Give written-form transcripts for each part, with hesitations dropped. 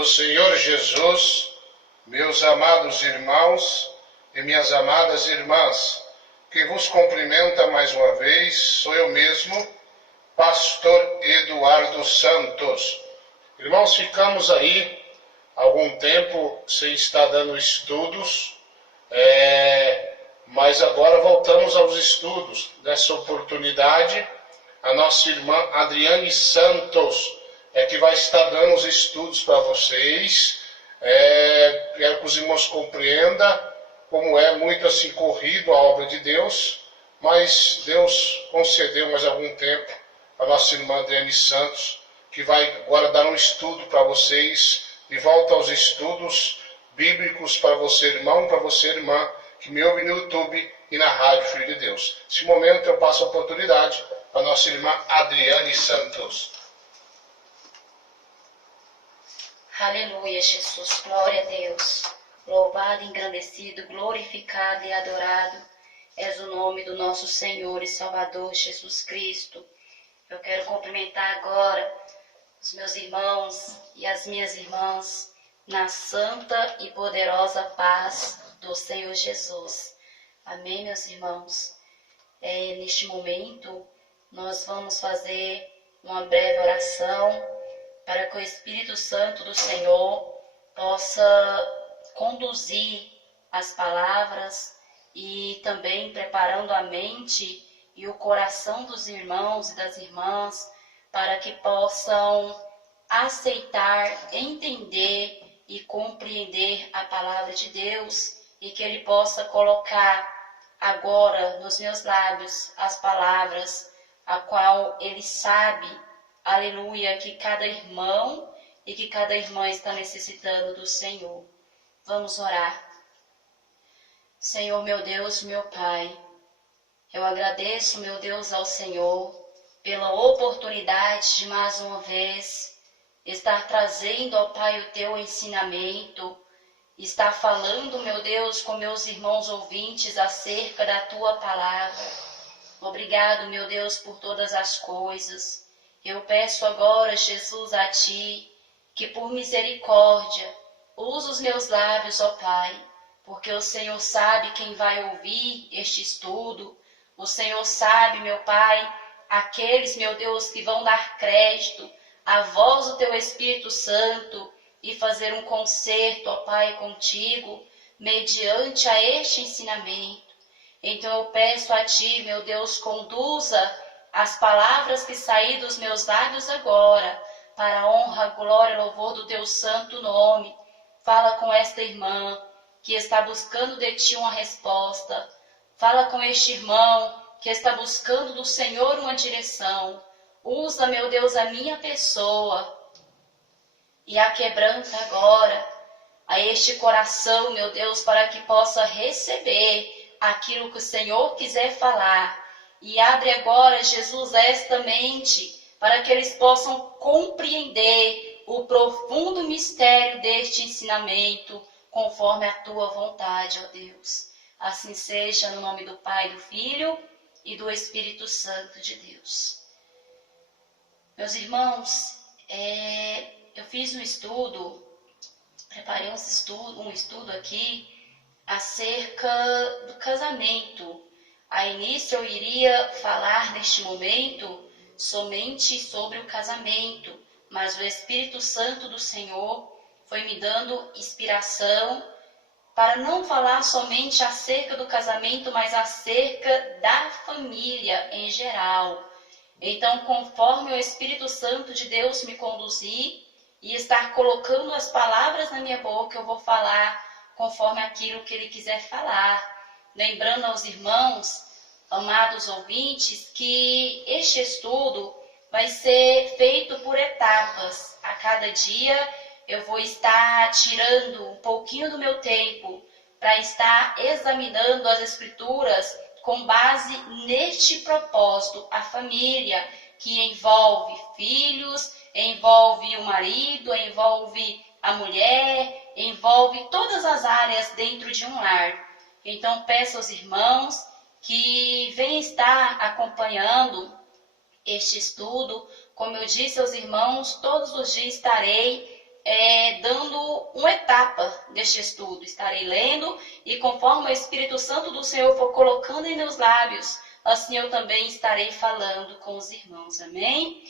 do Senhor Jesus, meus amados irmãos e minhas amadas irmãs, que vos cumprimenta mais uma vez, sou eu mesmo, Pastor Eduardo Santos. Irmãos, ficamos aí algum tempo sem estar dando estudos, mas agora voltamos aos estudos. Nessa oportunidade, a nossa irmã Adriane Santos é que vai estar dando os estudos para vocês. Quero que os irmãos compreendam como é muito assim corrido a obra de Deus, mas Deus concedeu mais algum tempo a nossa irmã Adriane Santos, que vai agora dar um estudo para vocês, de volta aos estudos bíblicos para você, irmão, para você, irmã, que me ouve no YouTube e na Rádio Filho de Deus. Nesse momento eu passo a oportunidade para a nossa irmã Adriane Santos. Aleluia, Jesus, glória a Deus. Louvado, engrandecido, glorificado e adorado és o nome do nosso Senhor e Salvador Jesus Cristo. Eu quero cumprimentar agora os meus irmãos e as minhas irmãs na santa e poderosa paz do Senhor Jesus. Amém, meus irmãos? Neste momento, nós vamos fazer uma breve oração para que o Espírito Santo do Senhor possa conduzir as palavras e também preparando a mente e o coração dos irmãos e das irmãs para que possam aceitar, entender e compreender a palavra de Deus e que Ele possa colocar agora nos meus lábios as palavras a qual Ele sabe, aleluia, que cada irmão e que cada irmã está necessitando do Senhor. Vamos orar. Senhor, meu Deus, meu Pai, eu agradeço, meu Deus, ao Senhor pela oportunidade de mais uma vez estar trazendo, ó Pai, o Teu ensinamento, estar falando, meu Deus, com meus irmãos ouvintes acerca da Tua palavra. Obrigado, meu Deus, por todas as coisas. Eu peço agora, Jesus, a Ti, que por misericórdia, use os meus lábios, ó Pai, porque o Senhor sabe quem vai ouvir este estudo. O Senhor sabe, meu Pai, aqueles, meu Deus, que vão dar crédito à voz do Teu Espírito Santo e fazer um concerto, ó Pai, contigo, mediante a este ensinamento. Então eu peço a Ti, meu Deus, conduza as palavras que saírem dos meus lábios agora, para a honra, glória e louvor do Teu santo nome. Fala com esta irmã que está buscando de Ti uma resposta. Fala com este irmão que está buscando do Senhor uma direção. Usa, meu Deus, a minha pessoa e a quebranta agora a este coração, meu Deus, para que possa receber aquilo que o Senhor quiser falar. E abre agora, Jesus, esta mente para que eles possam compreender o profundo mistério deste ensinamento, conforme a Tua vontade, ó Deus. Assim seja, no nome do Pai, do Filho e do Espírito Santo de Deus. Meus irmãos, eu fiz um estudo, preparei um estudo aqui acerca do casamento. A início eu iria falar neste momento somente sobre o casamento, mas o Espírito Santo do Senhor foi me dando inspiração para não falar somente acerca do casamento, mas acerca da família em geral. Então, conforme o Espírito Santo de Deus me conduzir e estar colocando as palavras na minha boca, eu vou falar conforme aquilo que Ele quiser falar. Lembrando aos irmãos, amados ouvintes, que este estudo vai ser feito por etapas. A cada dia eu vou estar tirando um pouquinho do meu tempo para estar examinando as Escrituras com base neste propósito, a família, que envolve filhos, envolve o marido, envolve a mulher, envolve todas as áreas dentro de um lar. Então peço aos irmãos que venham estar acompanhando este estudo. Como eu disse aos irmãos, todos os dias estarei dando uma etapa deste estudo. Estarei lendo e conforme o Espírito Santo do Senhor for colocando em meus lábios, assim eu também estarei falando com os irmãos. Amém?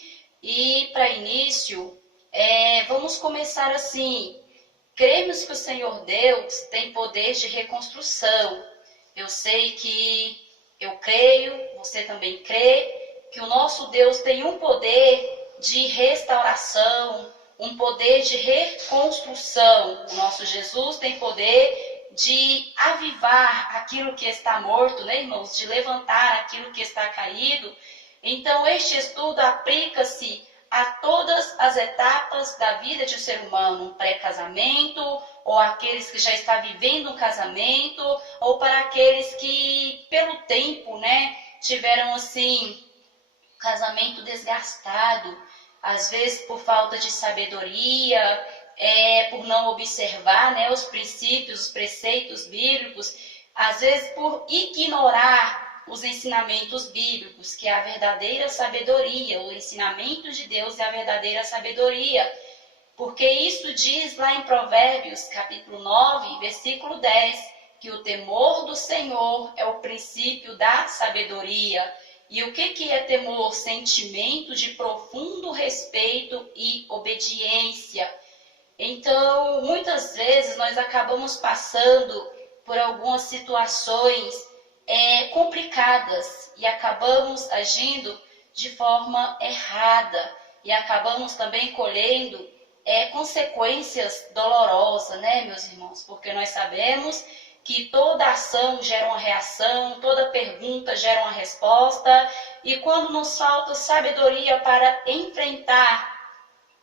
E para início, vamos começar assim. Cremos que o Senhor Deus tem poder de reconstrução. Eu sei que eu creio, você também crê, que o nosso Deus tem um poder de restauração, um poder de reconstrução. O nosso Jesus tem poder de avivar aquilo que está morto, né, irmãos? De levantar aquilo que está caído. Então, este estudo aplica-se a todas as etapas da vida de um ser humano, um pré-casamento, ou aqueles que já estão vivendo um casamento, ou para aqueles que, pelo tempo, né, tiveram, assim, casamento desgastado, às vezes por falta de sabedoria, por não observar, né, os princípios, os preceitos bíblicos, às vezes por ignorar os ensinamentos bíblicos, que é a verdadeira sabedoria, o ensinamento de Deus é a verdadeira sabedoria, porque isso diz lá em Provérbios, capítulo 9, versículo 10, que o temor do Senhor é o princípio da sabedoria. E o que é temor? Sentimento de profundo respeito e obediência. Então, muitas vezes nós acabamos passando por algumas situações complicadas e acabamos agindo de forma errada e acabamos também colhendo consequências dolorosas, né, meus irmãos? Porque nós sabemos que toda ação gera uma reação, toda pergunta gera uma resposta, e quando nos falta sabedoria para enfrentar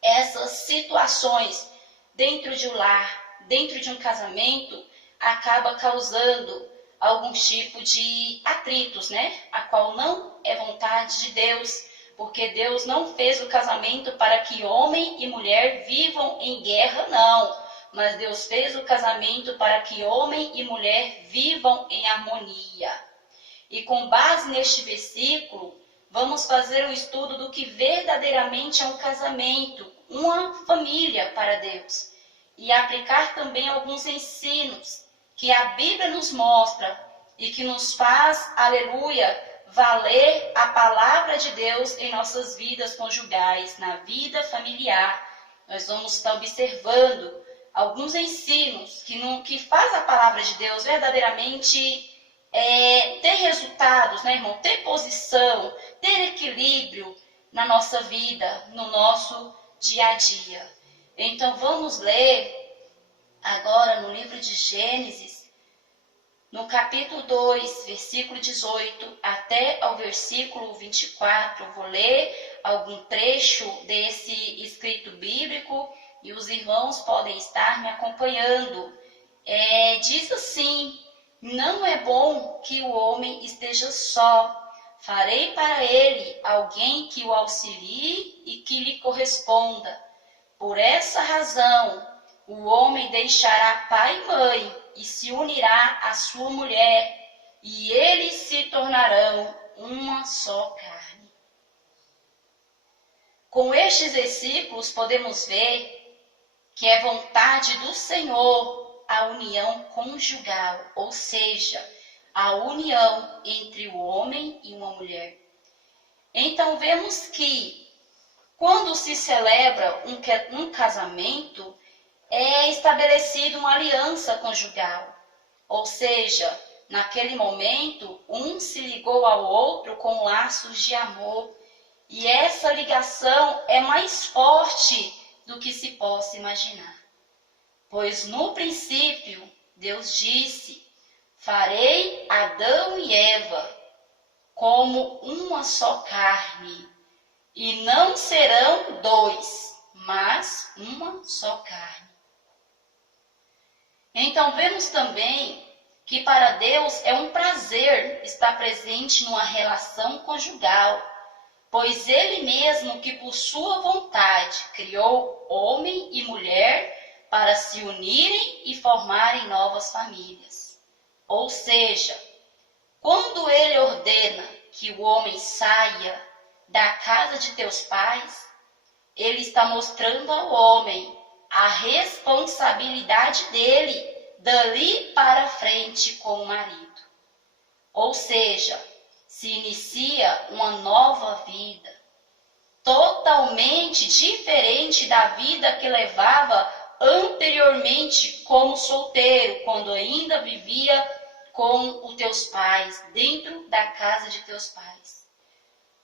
essas situações dentro de um lar, dentro de um casamento, acaba causando algum tipo de atritos, né? A qual não é vontade de Deus, porque Deus não fez o casamento para que homem e mulher vivam em guerra, não. Mas Deus fez o casamento para que homem e mulher vivam em harmonia. E com base neste versículo, vamos fazer um estudo do que verdadeiramente é um casamento, uma família para Deus. E aplicar também alguns ensinos que a Bíblia nos mostra e que nos faz, aleluia, valer a palavra de Deus em nossas vidas conjugais, na vida familiar. Nós vamos estar observando alguns ensinos que faz a palavra de Deus verdadeiramente ter resultados, né, irmão? Ter posição, ter equilíbrio na nossa vida, no nosso dia a dia. Então vamos ler agora no livro de Gênesis, no capítulo 2, versículo 18 até ao versículo 24. Eu vou ler algum trecho desse escrito bíblico e os irmãos podem estar me acompanhando. Diz assim: não é bom que o homem esteja só. Farei para ele alguém que o auxilie e que lhe corresponda. Por essa razão, o homem deixará pai e mãe e se unirá à sua mulher, e eles se tornarão uma só carne. Com estes versículos podemos ver que é vontade do Senhor a união conjugal, ou seja, a união entre o homem e uma mulher. Então vemos que quando se celebra um casamento, é estabelecida uma aliança conjugal, ou seja, naquele momento, um se ligou ao outro com laços de amor, e essa ligação é mais forte do que se possa imaginar. Pois no princípio, Deus disse: farei Adão e Eva como uma só carne, e não serão dois, mas uma só carne. Então vemos também que para Deus é um prazer estar presente numa relação conjugal, pois Ele mesmo que por sua vontade criou homem e mulher para se unirem e formarem novas famílias. Ou seja, quando Ele ordena que o homem saia da casa de teus pais, Ele está mostrando ao homem a responsabilidade dele dali para frente com o marido. Ou seja, se inicia uma nova vida, totalmente diferente da vida que levava anteriormente como solteiro, quando ainda vivia com os teus pais, dentro da casa de teus pais.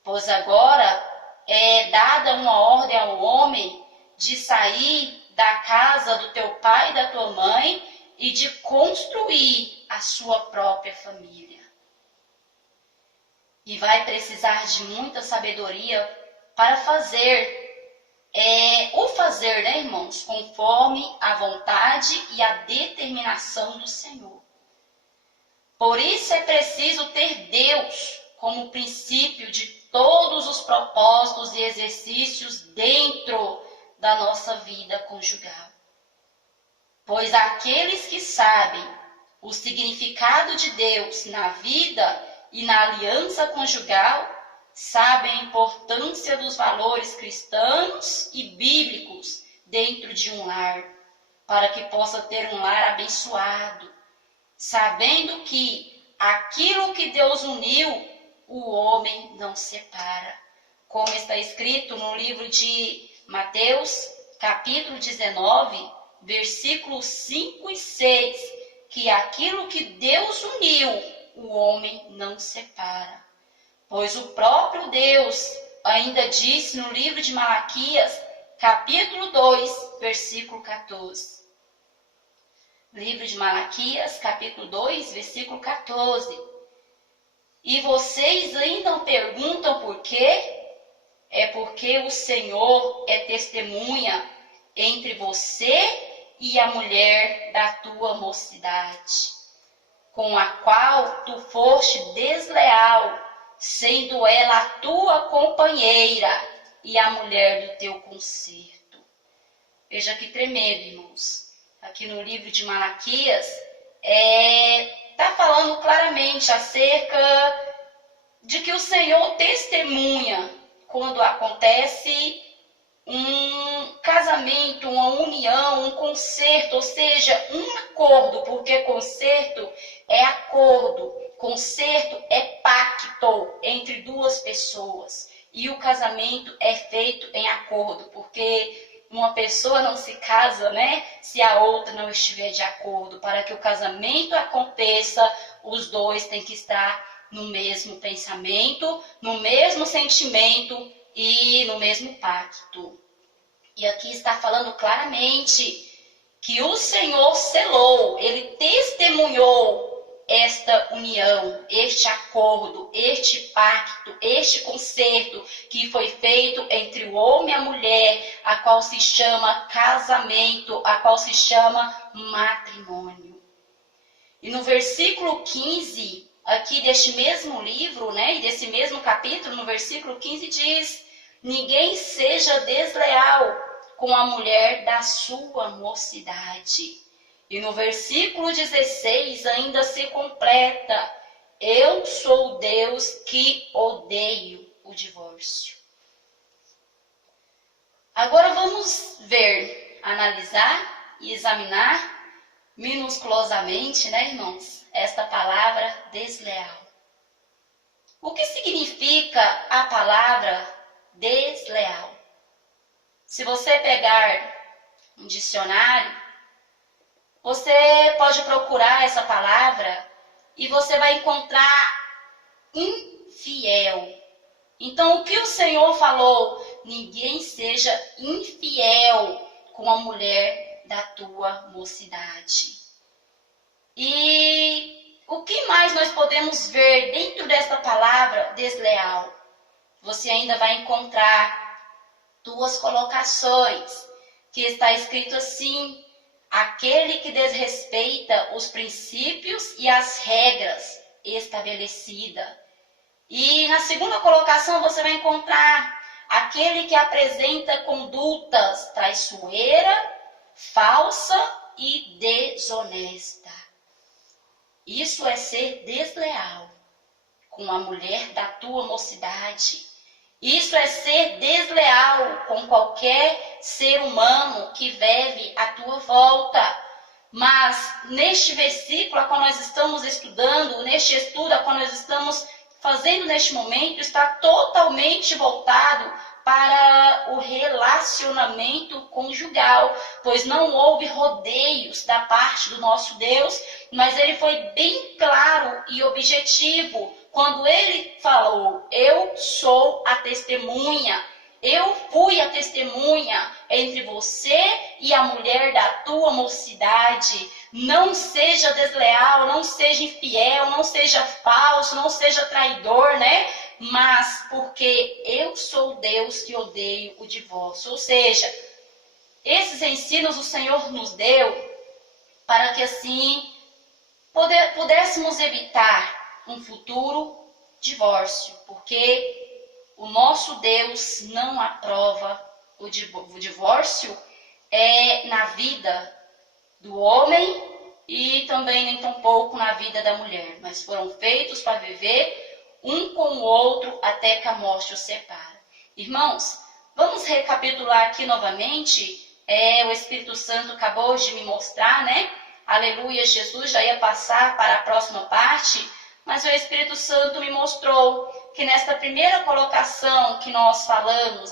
Pois agora é dada uma ordem ao homem de sair da casa do teu pai e da tua mãe e de construir a sua própria família. E vai precisar de muita sabedoria para fazer, né, irmãos, conforme a vontade e a determinação do Senhor. Por isso é preciso ter Deus como princípio de todos os propósitos e exercícios dentro da nossa vida conjugal. Pois aqueles que sabem o significado de Deus na vida e na aliança conjugal, sabem a importância dos valores cristãos e bíblicos dentro de um lar, para que possa ter um lar abençoado, sabendo que aquilo que Deus uniu, o homem não separa. Como está escrito no livro de Mateus, capítulo 19, versículos 5 e 6, que aquilo que Deus uniu, o homem não separa. Pois o próprio Deus ainda disse no livro de Malaquias, capítulo 2, versículo 14. Livro de Malaquias, capítulo 2, versículo 14. E vocês ainda perguntam por quê? É porque o Senhor é testemunha entre você e a mulher da tua mocidade, com a qual tu foste desleal, sendo ela a tua companheira e a mulher do teu concerto. Veja que tremendo, irmãos. Aqui no livro de Malaquias, está falando claramente acerca de que o Senhor testemunha quando acontece um casamento, uma união, um concerto, ou seja, um acordo, porque concerto é acordo, concerto é pacto entre duas pessoas. E o casamento é feito em acordo, porque uma pessoa não se casa, né, se a outra não estiver de acordo. Para que o casamento aconteça, os dois têm que estar no mesmo pensamento, no mesmo sentimento e no mesmo pacto. E aqui está falando claramente que o Senhor selou, ele testemunhou esta união, este acordo, este pacto, este concerto que foi feito entre o homem e a mulher, a qual se chama casamento, a qual se chama matrimônio. E no versículo 15, aqui deste mesmo livro, né, e desse mesmo capítulo, no versículo 15 diz: ninguém seja desleal com a mulher da sua mocidade. E no versículo 16 ainda se completa: eu sou Deus que odeio o divórcio. Agora vamos ver, analisar e examinar minuciosamente, né, irmãos, esta palavra desleal. O que significa a palavra desleal? Se você pegar um dicionário, você pode procurar essa palavra e você vai encontrar infiel. Então, o que o Senhor falou? Ninguém seja infiel com a mulher da tua mocidade. E o que mais nós podemos ver dentro dessa palavra desleal? Você ainda vai encontrar duas colocações, que está escrito assim: aquele que desrespeita os princípios e as regras estabelecidas. E na segunda colocação você vai encontrar aquele que apresenta condutas traiçoeira, falsa e desonesta. Isso é ser desleal com a mulher da tua mocidade. Isso é ser desleal com qualquer ser humano que vive à tua volta. Mas neste versículo a qual nós estamos estudando, neste estudo a qual nós estamos fazendo neste momento, está totalmente voltado para o relacionamento conjugal, pois não houve rodeios da parte do nosso Deus, mas ele foi bem claro e objetivo quando ele falou: eu sou a testemunha, eu fui a testemunha entre você e a mulher da tua mocidade. Não seja desleal, não seja infiel, não seja falso, não seja traidor, né? Mas porque eu sou Deus que odeio o divórcio. Ou seja, esses ensinos o Senhor nos deu para que assim pudéssemos evitar um futuro divórcio, porque o nosso Deus não aprova o divórcio na vida do homem e também nem tampouco na vida da mulher, mas foram feitos para viver um com o outro até que a morte os separa. Irmãos, vamos recapitular aqui novamente. O Espírito Santo acabou de me mostrar, né? Aleluia, Jesus já ia passar para a próxima parte, mas o Espírito Santo me mostrou que nesta primeira colocação que nós falamos,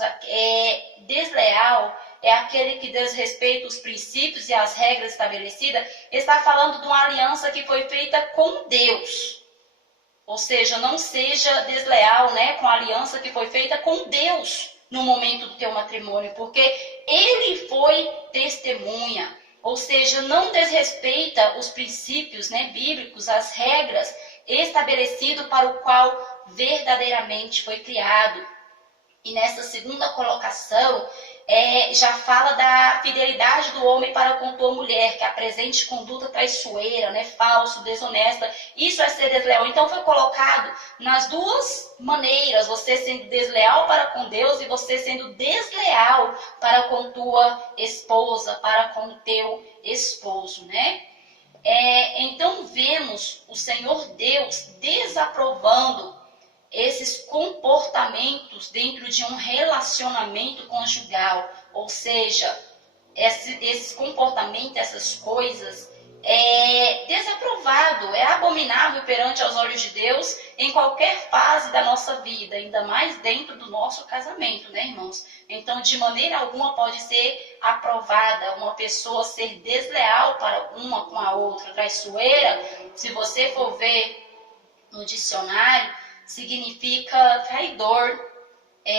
desleal, é aquele que desrespeita os princípios e as regras estabelecidas, está falando de uma aliança que foi feita com Deus. Ou seja, não seja desleal, né, com a aliança que foi feita com Deus no momento do teu matrimônio, porque ele foi testemunha. Ou seja, não desrespeita os princípios, né, bíblicos, as regras estabelecidas para o qual verdadeiramente foi criado. E nessa segunda colocação, já fala da fidelidade do homem para com tua mulher, que apresente conduta traiçoeira, né, falso, desonesta. Isso é ser desleal. Então foi colocado nas duas maneiras, você sendo desleal para com Deus e você sendo desleal para com tua esposa, para com o teu esposo, né? Então vemos o Senhor Deus desaprovando esses comportamentos dentro de um relacionamento conjugal. Ou seja, esses comportamentos, essas coisas, é desaprovado, é abominável perante aos olhos de Deus em qualquer fase da nossa vida, ainda mais dentro do nosso casamento, né, irmãos? Então, de maneira alguma pode ser aprovada uma pessoa ser desleal para uma com a outra, traiçoeira. Se você for ver no dicionário, significa traidor.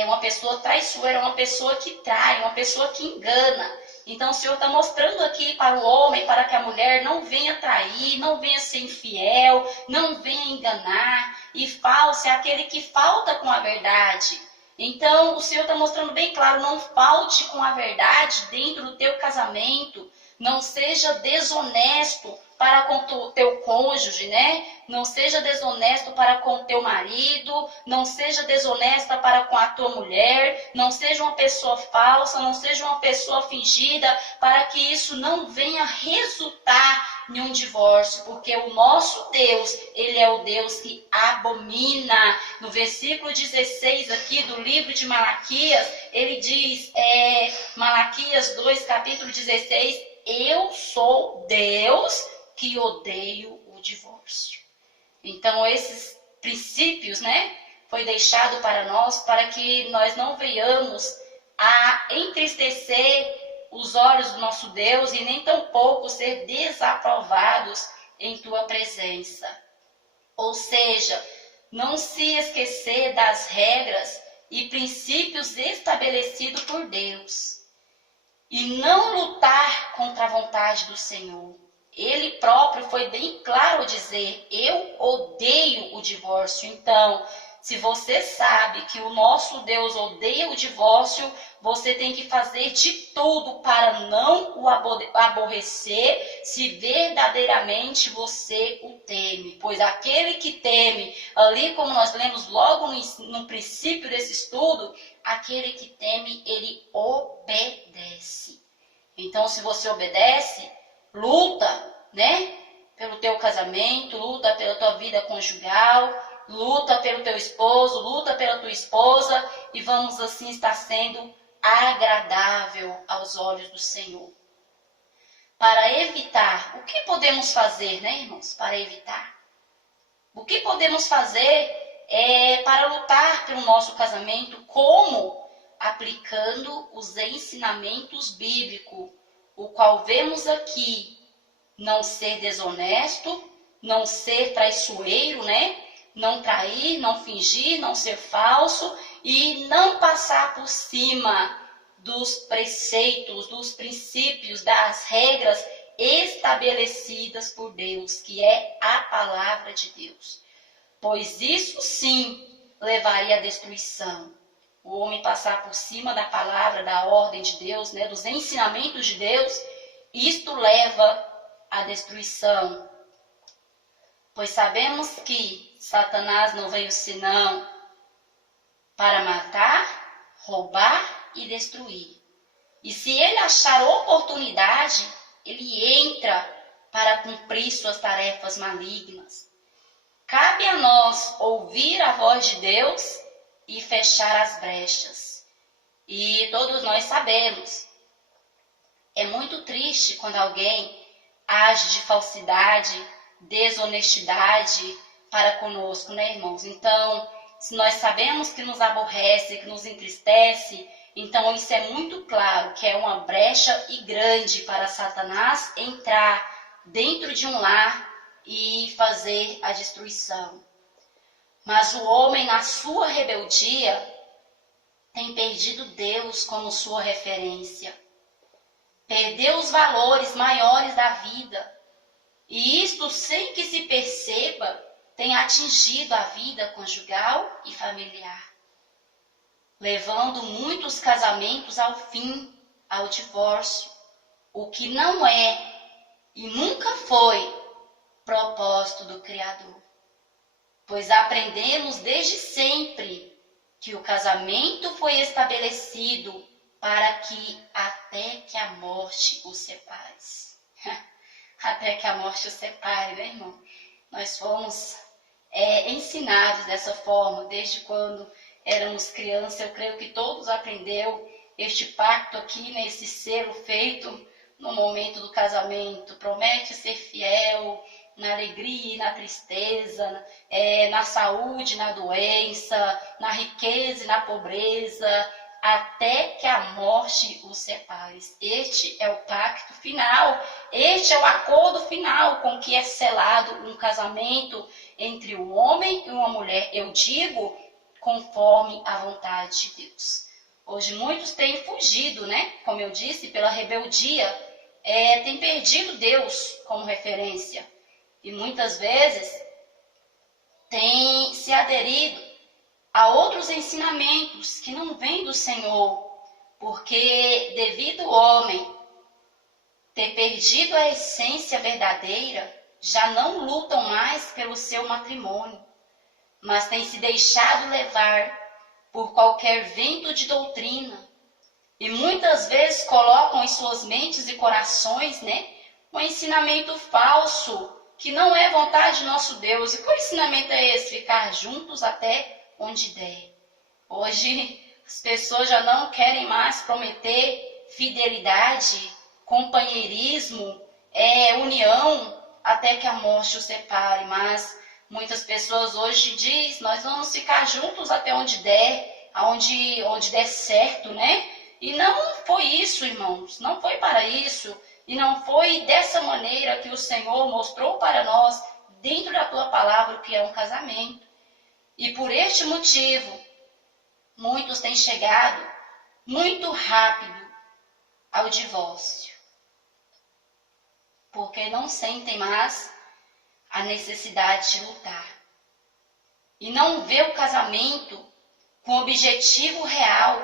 Uma pessoa traiçoeira, uma pessoa que trai, uma pessoa que engana. Então o Senhor está mostrando aqui para o homem, para que a mulher não venha trair, não venha ser infiel, não venha enganar. E falso é aquele que falta com a verdade. Então o Senhor está mostrando bem claro: não falte com a verdade dentro do teu casamento. Não seja desonesto para com o teu cônjuge, né? Não seja desonesto para com o teu marido, não seja desonesta para com a tua mulher, não seja uma pessoa falsa, não seja uma pessoa fingida, para que isso não venha resultar em um divórcio, porque o nosso Deus, ele é o Deus que abomina. No versículo 16 aqui do livro de Malaquias, ele diz, Malaquias 2, capítulo 16, eu sou Deus que odeio o divórcio. Então, esses princípios, né, foi deixado para nós, para que nós não venhamos a entristecer os olhos do nosso Deus e nem tampouco ser desaprovados em tua presença. Ou seja, não se esquecer das regras e princípios estabelecidos por Deus e não lutar contra a vontade do Senhor. Ele próprio foi bem claro ao dizer: eu odeio o divórcio. Então, se você sabe que o nosso Deus odeia o divórcio, você tem que fazer de tudo para não o aborrecer, se verdadeiramente você o teme. Pois aquele que teme, ali como nós lemos logo no princípio desse estudo, aquele que teme, ele obedece. Então, se você obedece, luta, né, pelo teu casamento, luta pela tua vida conjugal, luta pelo teu esposo, luta pela tua esposa e vamos assim estar sendo agradável aos olhos do Senhor. Para evitar, o que podemos fazer, né, irmãos? Para evitar. O que podemos fazer para lutar pelo nosso casamento? Como? Aplicando os ensinamentos bíblicos, o qual vemos aqui. Não ser desonesto, não ser traiçoeiro, né? Não trair, não fingir, não ser falso e não passar por cima dos preceitos, dos princípios, das regras estabelecidas por Deus, que é a palavra de Deus. Pois isso sim levaria à destruição. O homem passar por cima da palavra, da ordem de Deus, né, dos ensinamentos de Deus, isto leva à destruição. Pois sabemos que Satanás não veio senão para matar, roubar e destruir. E se ele achar oportunidade, ele entra para cumprir suas tarefas malignas. Cabe a nós ouvir a voz de Deus e fechar as brechas. E todos nós sabemos, é muito triste quando alguém age de falsidade, desonestidade para conosco, né, irmãos? Então, se nós sabemos que nos aborrece, que nos entristece, então isso é muito claro que é uma brecha e grande para Satanás entrar dentro de um lar e fazer a destruição. Mas o homem, na sua rebeldia, tem perdido Deus como sua referência. Perdeu os valores maiores da vida. E isto, sem que se perceba, tem atingido a vida conjugal e familiar, levando muitos casamentos ao fim, ao divórcio, o que não é e nunca foi propósito do Criador. Pois aprendemos desde sempre que o casamento foi estabelecido para que até que a morte os separe. Até que a morte os separe, né, irmão? Nós fomos ensinados dessa forma, desde quando éramos crianças. Eu creio que todos aprenderam este pacto aqui, né, esse selo feito no momento do casamento. Promete ser fiel na alegria e na tristeza, na saúde, na doença, na riqueza e na pobreza, até que a morte os separe. Este é o pacto final, este é o acordo final com que é selado um casamento entre um homem e uma mulher. Eu digo conforme a vontade de Deus. Hoje muitos têm fugido, né? Como eu disse, pela rebeldia, têm perdido Deus como referência. E muitas vezes têm se aderido a outros ensinamentos que não vêm do Senhor, porque devido ao homem ter perdido a essência verdadeira, já não lutam mais pelo seu matrimônio, mas têm se deixado levar por qualquer vento de doutrina e muitas vezes colocam em suas mentes e corações, né, um ensinamento falso que não é vontade de nosso Deus. E qual ensinamento é esse? Ficar juntos até onde der. Hoje as pessoas já não querem mais prometer fidelidade, companheirismo, união até que a morte os separe, mas muitas pessoas hoje dizem, nós vamos ficar juntos até onde der, onde der certo, né? E não foi isso, irmãos, não foi para isso, e não foi dessa maneira que o Senhor mostrou para nós, dentro da tua palavra, o que é um casamento. E por este motivo, muitos têm chegado muito rápido ao divórcio, porque não sentem mais a necessidade de lutar. E não vê o casamento com o objetivo real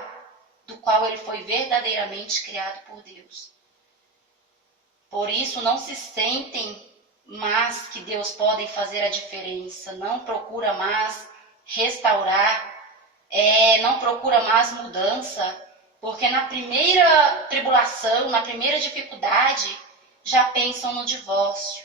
do qual ele foi verdadeiramente criado por Deus. Por isso não se sentem mais que Deus pode fazer a diferença, não procura mais restaurar, não procura mais mudança, porque na primeira tribulação, na primeira dificuldade, já pensam no divórcio,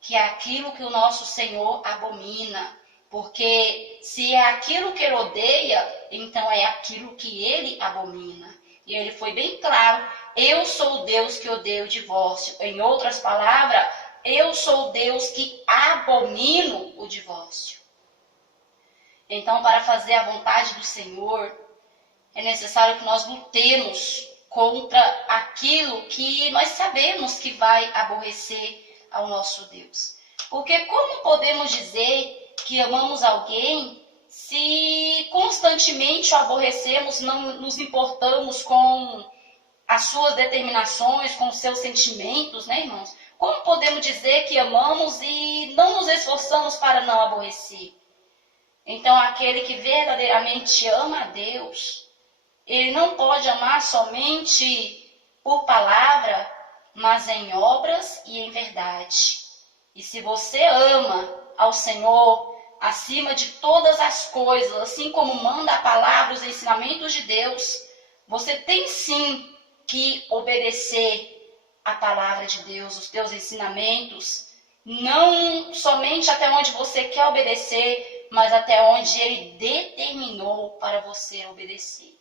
que é aquilo que o nosso Senhor abomina, Porque se é aquilo que ele odeia, então é aquilo que ele abomina. E ele foi bem claro: eu sou o Deus que odeia o divórcio. Em outras palavras, eu sou o Deus que abomino o divórcio. Então, para fazer a vontade do Senhor, é necessário que nós lutemos contra aquilo que nós sabemos que vai aborrecer ao nosso Deus. Porque como podemos dizer que amamos alguém se constantemente o aborrecemos, não nos importamos com as suas determinações, com os seus sentimentos, né, irmãos? Como podemos dizer que amamos e não nos esforçamos para não aborrecer? Então, aquele que verdadeiramente ama a Deus, ele não pode amar somente por palavra, mas em obras e em verdade. E se você ama ao Senhor acima de todas as coisas, assim como manda a palavra, os ensinamentos de Deus, você tem sim que obedecer a palavra de Deus, os teus ensinamentos, não somente até onde você quer obedecer, mas até onde Ele determinou para você obedecer.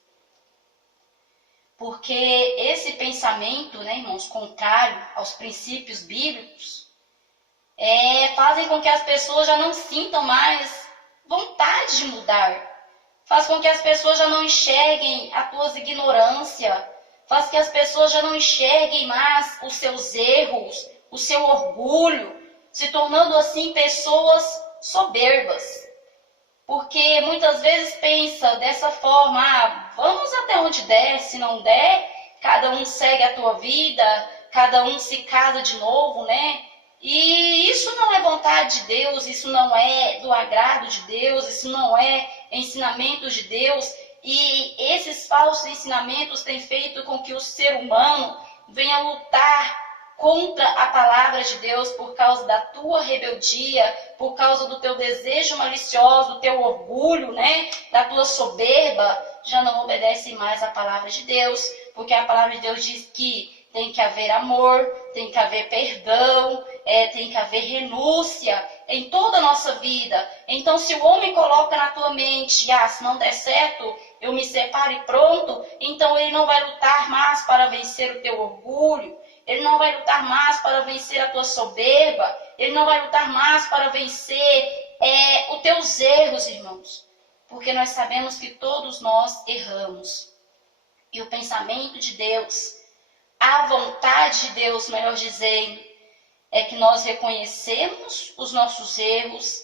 Porque esse pensamento, né, irmãos, contrário aos princípios bíblicos, fazem com que as pessoas já não sintam mais vontade de mudar. Faz com que as pessoas já não enxerguem a tua ignorância. Faz que as pessoas já não enxerguem mais os seus erros, o seu orgulho, se tornando assim pessoas soberbas. Porque muitas vezes pensa dessa forma: vamos até onde der, se não der, cada um segue a tua vida, cada um se casa de novo, né? E isso não é vontade de Deus, isso não é do agrado de Deus, isso não é ensinamento de Deus. E esses falsos ensinamentos têm feito com que o ser humano venha lutar contra a palavra de Deus por causa da tua rebeldia, por causa do teu desejo malicioso, do teu orgulho, né? Da tua soberba, já não obedece mais à palavra de Deus, porque a palavra de Deus diz que tem que haver amor, tem que haver perdão, tem que haver renúncia em toda a nossa vida. Então, se o homem coloca na tua mente: se não der certo, eu me separo e pronto, então ele não vai lutar mais para vencer o teu orgulho, ele não vai lutar mais para vencer a tua soberba, ele não vai lutar mais para vencer os teus erros, irmãos. Porque nós sabemos que todos nós erramos. E o pensamento de Deus, a vontade de Deus, melhor dizendo, é que nós reconhecemos os nossos erros,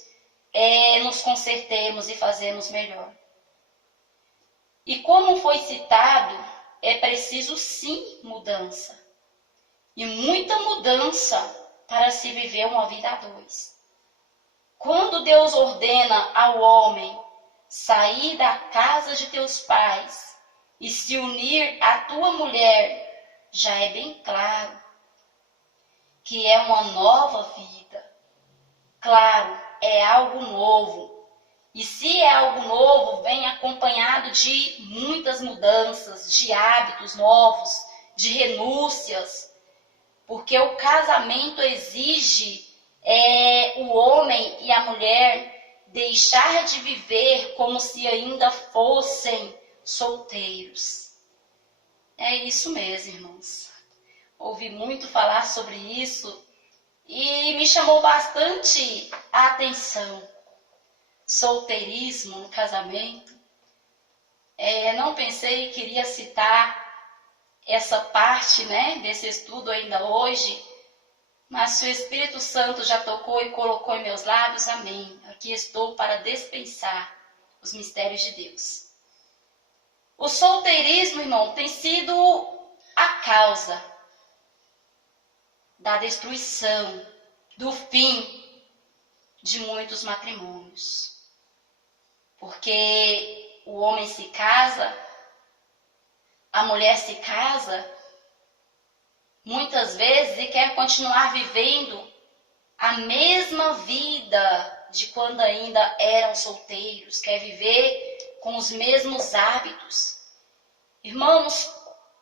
nos consertemos e fazemos melhor. E como foi citado, é preciso sim mudança. E muita mudança para se viver uma vida a dois. Quando Deus ordena ao homem sair da casa de teus pais e se unir à tua mulher, já é bem claro que é uma nova vida. Claro, é algo novo. E se é algo novo, vem acompanhado de muitas mudanças, de hábitos novos, de renúncias. Porque o casamento exige o homem e a mulher deixar de viver como se ainda fossem solteiros. É isso mesmo, irmãos. Ouvi muito falar sobre isso e me chamou bastante a atenção. Solteirismo no casamento. Não pensei que iria citar essa parte, né, desse estudo ainda hoje, mas se o Espírito Santo já tocou e colocou em meus lábios, amém. Aqui estou para dispensar os mistérios de Deus. O solteirismo, irmão, tem sido a causa da destruição, do fim de muitos matrimônios. Porque o homem se casa, a mulher se casa, muitas vezes, e quer continuar vivendo a mesma vida de quando ainda eram solteiros, quer viver com os mesmos hábitos. Irmãos,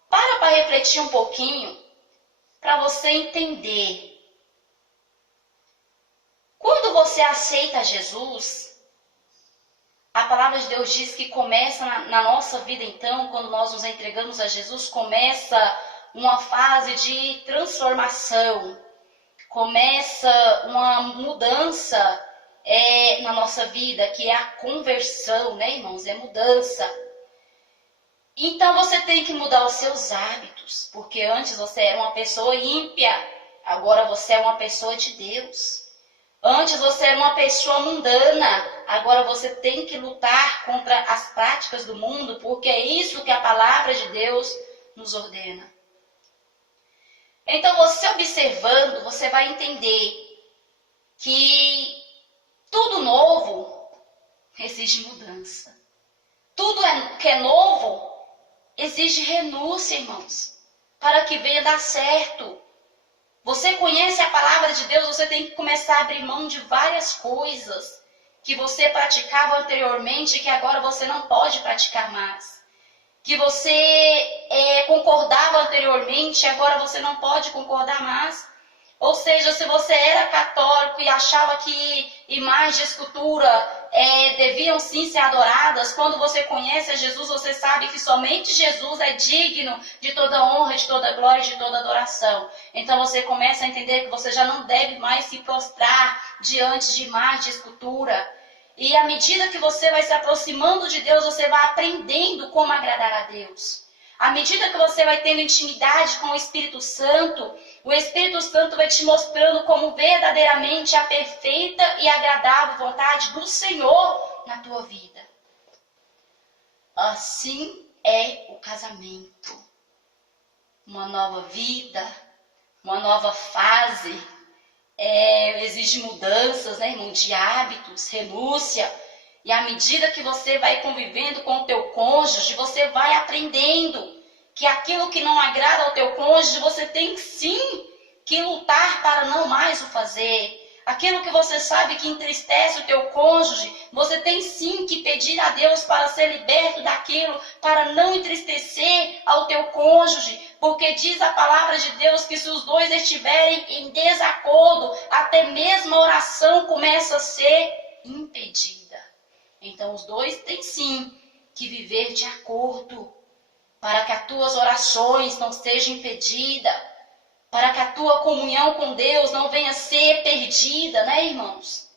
para refletir um pouquinho, para você entender. Quando você aceita Jesus, A palavra de Deus diz que começa na nossa vida, então, quando nós nos entregamos a Jesus, começa uma fase de transformação, começa uma mudança na nossa vida, que é a conversão, né, irmãos? É mudança. Então você tem que mudar os seus hábitos, porque antes você era uma pessoa ímpia, agora você é uma pessoa de Deus. Antes você era uma pessoa mundana, agora você tem que lutar contra as práticas do mundo, porque é isso que a palavra de Deus nos ordena. Então você observando, você vai entender que tudo novo exige mudança. Tudo que é novo exige renúncia, irmãos, para que venha dar certo. Você conhece a palavra de Deus, você tem que começar a abrir mão de várias coisas que você praticava anteriormente e que agora você não pode praticar mais. Que você concordava anteriormente e agora você não pode concordar mais. Ou seja, se você era católico e achava que imagens de escultura deviam sim ser adoradas, quando você conhece a Jesus, você sabe que somente Jesus é digno de toda honra, de toda glória e de toda adoração. Então você começa a entender que você já não deve mais se prostrar diante de imagens de escultura. E à medida que você vai se aproximando de Deus, você vai aprendendo como agradar a Deus. À medida que você vai tendo intimidade com o Espírito Santo vai te mostrando como verdadeiramente a perfeita e agradável vontade do Senhor na tua vida. Assim é o casamento. Uma nova vida, uma nova fase, exige mudanças, né, irmão, de hábitos, renúncia. E à medida que você vai convivendo com o teu cônjuge, você vai aprendendo que aquilo que não agrada ao teu cônjuge, você tem sim que lutar para não mais o fazer. Aquilo que você sabe que entristece o teu cônjuge, você tem sim que pedir a Deus para ser liberto daquilo, para não entristecer ao teu cônjuge, porque diz a palavra de Deus que se os dois estiverem em desacordo, até mesmo a oração começa a ser impedida. Então os dois têm sim que viver de acordo, para que as tuas orações não sejam impedidas, para que a tua comunhão com Deus não venha a ser perdida, né, irmãos?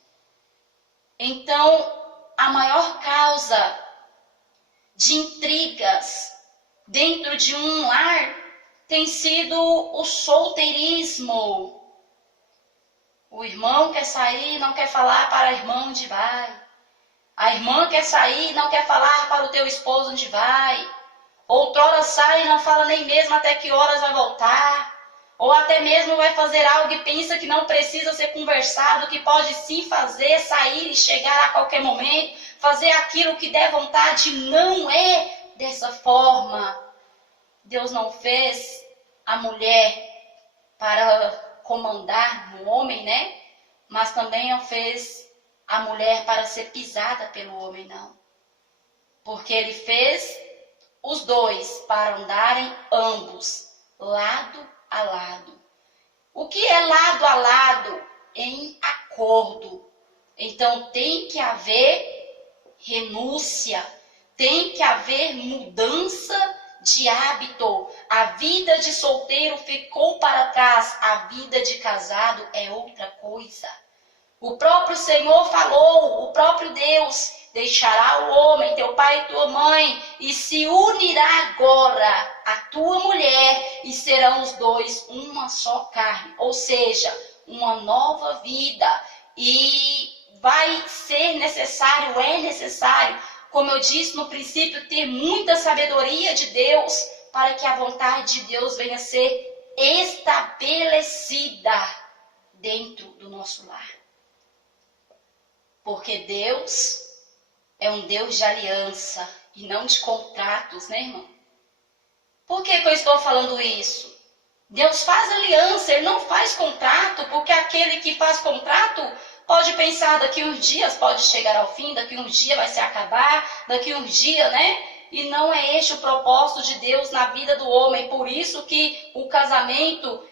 Então, a maior causa de intrigas dentro de um lar tem sido o solteirismo. O irmão quer sair, não quer falar para a irmã onde vai. A irmã quer sair, não quer falar para o teu esposo onde vai. Outrora sai e não fala nem mesmo até que horas vai voltar. Ou até mesmo vai fazer algo e pensa que não precisa ser conversado, que pode sim fazer, sair e chegar a qualquer momento, fazer aquilo que der vontade. Não é dessa forma. Deus não fez a mulher para comandar no homem, né? Mas também não fez a mulher para ser pisada pelo homem, não. Porque ele fez os dois para andarem ambos, lado a lado. O que é lado a lado? Em acordo. Então tem que haver renúncia, tem que haver mudança de hábito. A vida de solteiro ficou para trás, a vida de casado é outra coisa. O próprio Senhor falou, o próprio Deus: deixará o homem, teu pai e tua mãe, e se unirá agora a tua mulher, e serão os dois uma só carne. Ou seja, uma nova vida. E vai ser necessário, é necessário, como eu disse no princípio, ter muita sabedoria de Deus, para que a vontade de Deus venha a ser estabelecida dentro do nosso lar. Porque Deus é um Deus de aliança e não de contratos, né, irmão? Por que eu estou falando isso? Deus faz aliança, Ele não faz contrato, porque aquele que faz contrato pode pensar daqui uns dias pode chegar ao fim, daqui uns dias vai se acabar, daqui uns dias, né? E não é este o propósito de Deus na vida do homem. Por isso que o casamento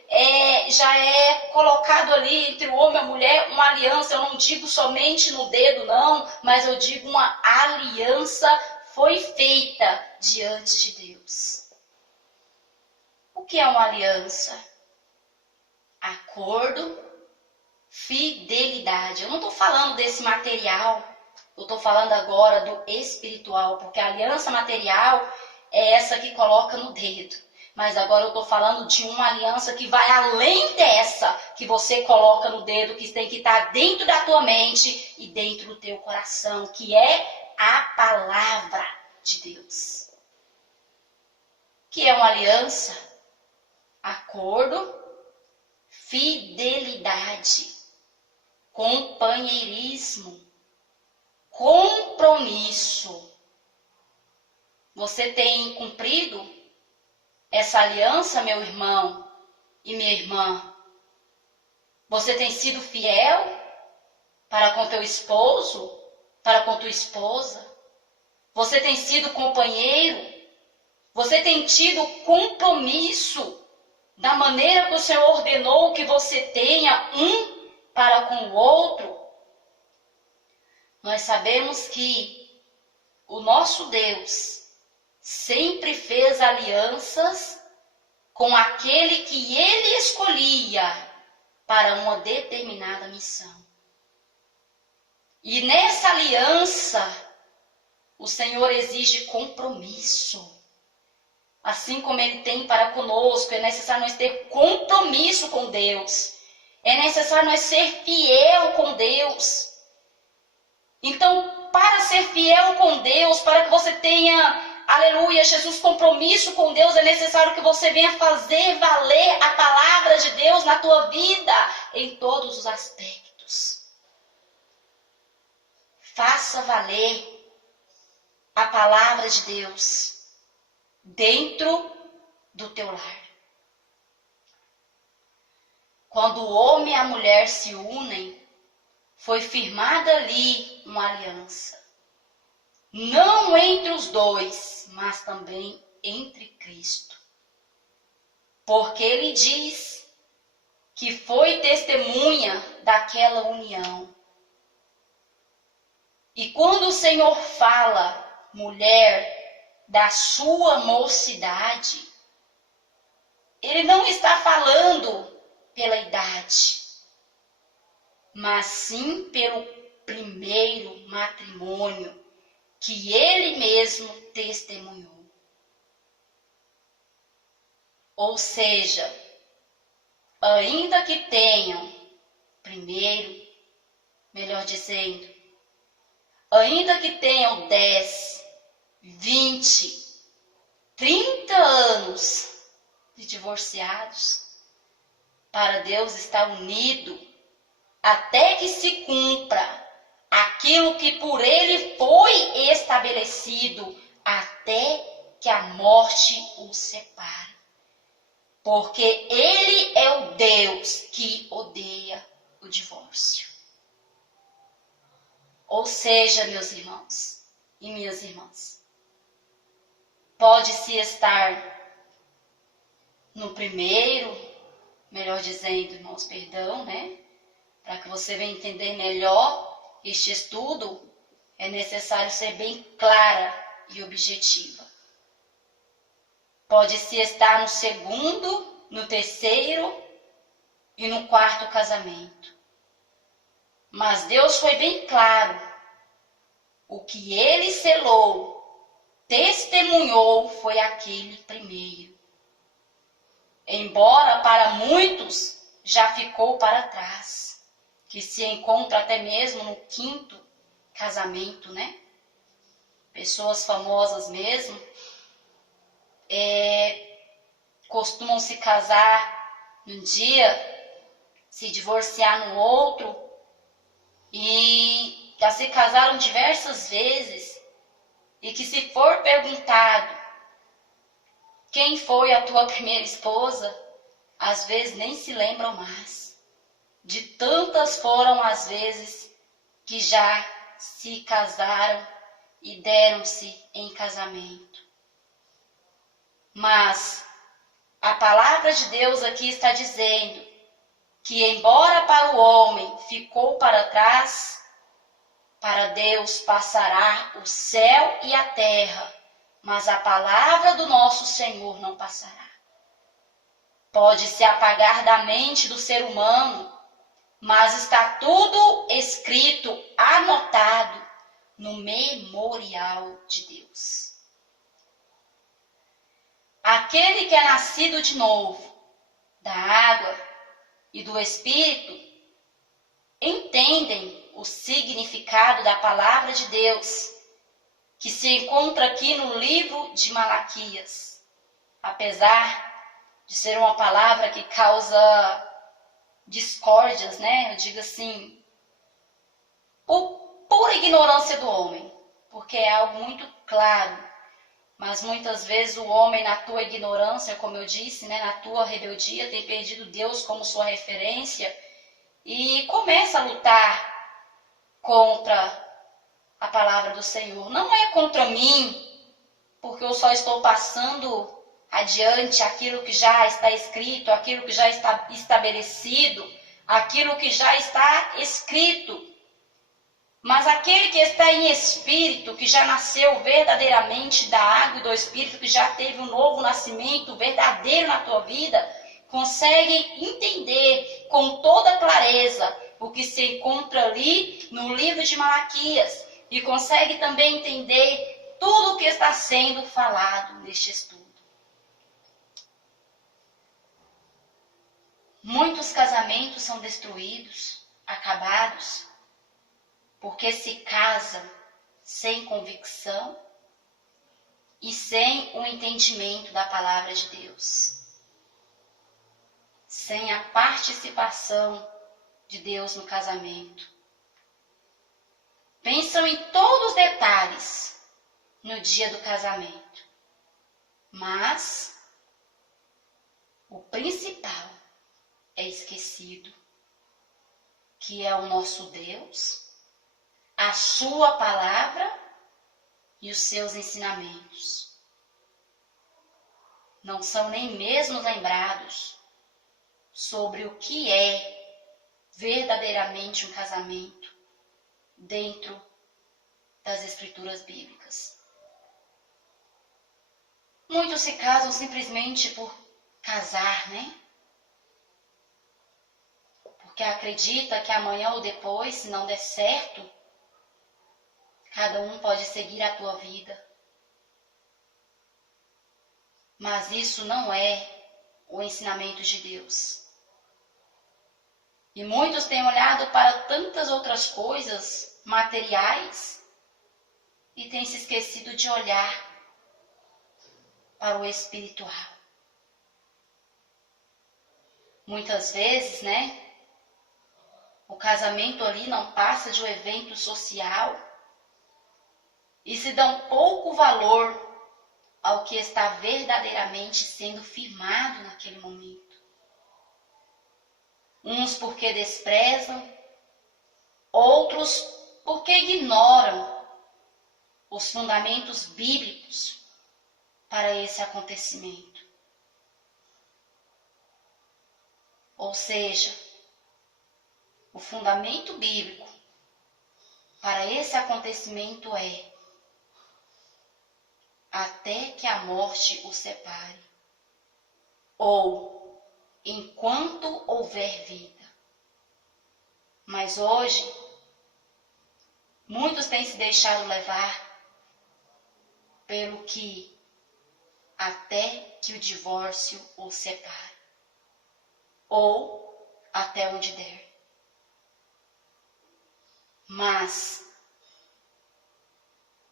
já é colocado ali entre o homem e a mulher uma aliança. Eu não digo somente no dedo, não, mas eu digo uma aliança foi feita diante de Deus. O que é uma aliança? Acordo, fidelidade. Eu não estou falando desse material, eu estou falando agora do espiritual, porque a aliança material é essa que coloca no dedo. Mas agora eu estou falando de uma aliança que vai além dessa, que você coloca no dedo, que tem que estar dentro da tua mente e dentro do teu coração, que é a palavra de Deus. Que é uma aliança? Acordo, fidelidade, companheirismo, compromisso. Você tem cumprido essa aliança, meu irmão e minha irmã? Você tem sido fiel para com teu esposo, para com tua esposa? Você tem sido companheiro? Você tem tido compromisso da maneira que o Senhor ordenou que você tenha um para com o outro? Nós sabemos que o nosso Deus sempre fez alianças com aquele que ele escolhia para uma determinada missão. E nessa aliança, o Senhor exige compromisso. Assim como ele tem para conosco, é necessário nós ter compromisso com Deus. É necessário nós ser fiel com Deus. Então, para ser fiel com Deus, para que você tenha, aleluia, Jesus, compromisso com Deus, é necessário que você venha fazer valer a palavra de Deus na tua vida, em todos os aspectos. Faça valer a palavra de Deus dentro do teu lar. Quando o homem e a mulher se unem, foi firmada ali uma aliança. Não entre os dois, mas também entre Cristo. Porque ele diz que foi testemunha daquela união. E quando o Senhor fala, mulher, da sua mocidade, ele não está falando pela idade, mas sim pelo primeiro matrimônio que ele mesmo testemunhou. Ou seja, ainda que tenham, primeiro, melhor dizendo, ainda que tenham 10, 20, 30 anos de divorciados, para Deus estar unido até que se cumpra aquilo que por ele foi estabelecido, até que a morte os separe. Porque ele é o Deus que odeia o divórcio. Ou seja, meus irmãos e minhas irmãs, pode-se estar no primeiro, melhor dizendo, irmãos, perdão, né? Para que você venha entender melhor este estudo, é necessário ser bem clara e objetiva. Pode-se estar no segundo, no terceiro e no quarto casamento. Mas Deus foi bem claro. O que ele selou, testemunhou, foi aquele primeiro. Embora para muitos já ficou para trás, que se encontra até mesmo no quinto casamento, né? Pessoas famosas mesmo, costumam se casar num dia, se divorciar no outro, e já se casaram diversas vezes, e que se for perguntado quem foi a tua primeira esposa, às vezes nem se lembram mais. De tantas foram as vezes que já se casaram e deram-se em casamento. Mas a palavra de Deus aqui está dizendo que, embora para o homem ficou para trás, para Deus passará o céu e a terra, mas a palavra do nosso Senhor não passará. Pode se apagar da mente do ser humano, mas está tudo escrito, anotado no memorial de Deus. Aquele que é nascido de novo, da água e do Espírito, entendem o significado da palavra de Deus, que se encontra aqui no livro de Malaquias. Apesar de ser uma palavra que causa discórdias, né? Eu digo assim, por pura ignorância do homem, porque é algo muito claro. Mas muitas vezes o homem, na tua ignorância, como eu disse, né, na tua rebeldia, tem perdido Deus como sua referência e começa a lutar contra a palavra do Senhor. Não é contra mim, porque eu só estou passando adiante aquilo que já está escrito, aquilo que já está estabelecido, aquilo que já está escrito. Mas aquele que está em espírito, que já nasceu verdadeiramente da água e do Espírito, que já teve um novo nascimento verdadeiro na tua vida, consegue entender com toda clareza o que se encontra ali no livro de Malaquias e consegue também entender tudo o que está sendo falado neste estudo. Muitos casamentos são destruídos, acabados, porque se casam sem convicção e sem o entendimento da palavra de Deus. Sem a participação de Deus no casamento. Pensam em todos os detalhes no dia do casamento. Mas o principal é esquecido, que é o nosso Deus, a sua palavra e os seus ensinamentos. Não são nem mesmo lembrados sobre o que é verdadeiramente um casamento dentro das escrituras bíblicas. Muitos se casam simplesmente por casar, né? Porque acredita que amanhã ou depois, se não der certo, cada um pode seguir a tua vida. Mas isso não é o ensinamento de Deus. E muitos têm olhado para tantas outras coisas materiais e têm se esquecido de olhar para o espiritual. Muitas vezes, né? O casamento ali não passa de um evento social e se dão pouco valor ao que está verdadeiramente sendo firmado naquele momento. Uns porque desprezam, outros porque ignoram os fundamentos bíblicos para esse acontecimento. Ou seja, o fundamento bíblico para esse acontecimento é até que a morte o separe, ou enquanto houver vida. Mas hoje, muitos têm se deixado levar pelo que até que o divórcio o separe, ou até onde der. Mas,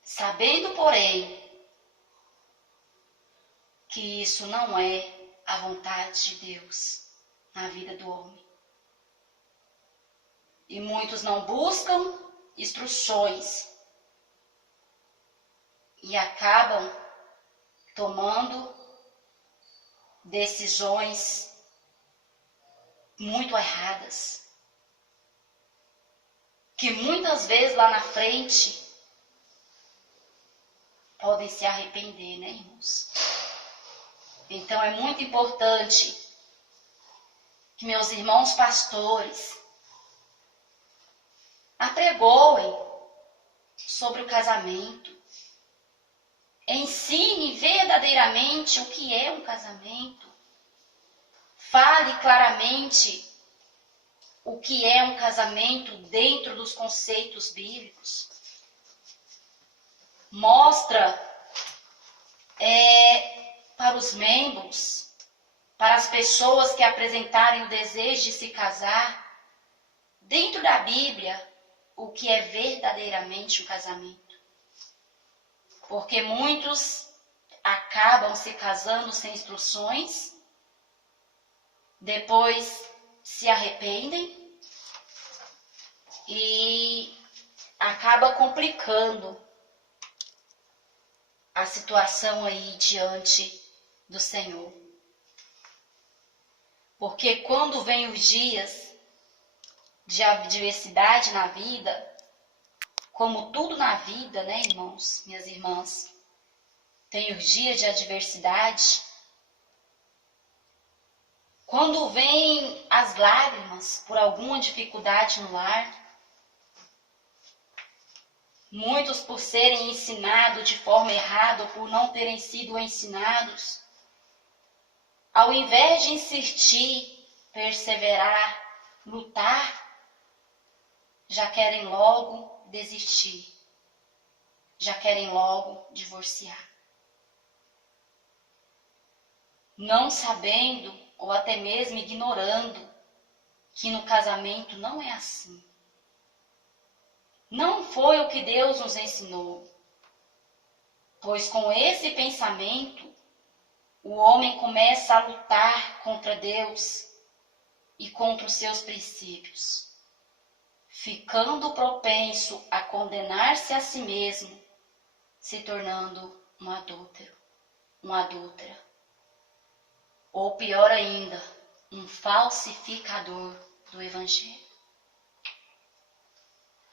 sabendo, porém, que isso não é a vontade de Deus na vida do homem. E muitos não buscam instruções e acabam tomando decisões muito erradas, que muitas vezes lá na frente podem se arrepender, né, irmãos? Então é muito importante que meus irmãos pastores apregoem sobre o casamento, ensine verdadeiramente o que é um casamento, fale claramente o que é um casamento dentro dos conceitos bíblicos, mostra para os membros, para as pessoas que apresentarem o desejo de se casar, dentro da Bíblia, o que é verdadeiramente um casamento. Porque muitos acabam se casando sem instruções, depois se arrependem e acaba complicando a situação aí diante do Senhor. Porque quando vem os dias de adversidade na vida, como tudo na vida, né, irmãos, minhas irmãs, tem os dias de adversidade. Quando vem as lágrimas por alguma dificuldade no lar, muitos por serem ensinados de forma errada ou por não terem sido ensinados, ao invés de insistir, perseverar, lutar, já querem logo desistir, já querem logo divorciar. Não sabendo ou até mesmo ignorando que no casamento não é assim. Não foi o que Deus nos ensinou, pois com esse pensamento o homem começa a lutar contra Deus e contra os seus princípios, ficando propenso a condenar-se a si mesmo, se tornando um adúltero, uma adúltera. Ou pior ainda, um falsificador do Evangelho.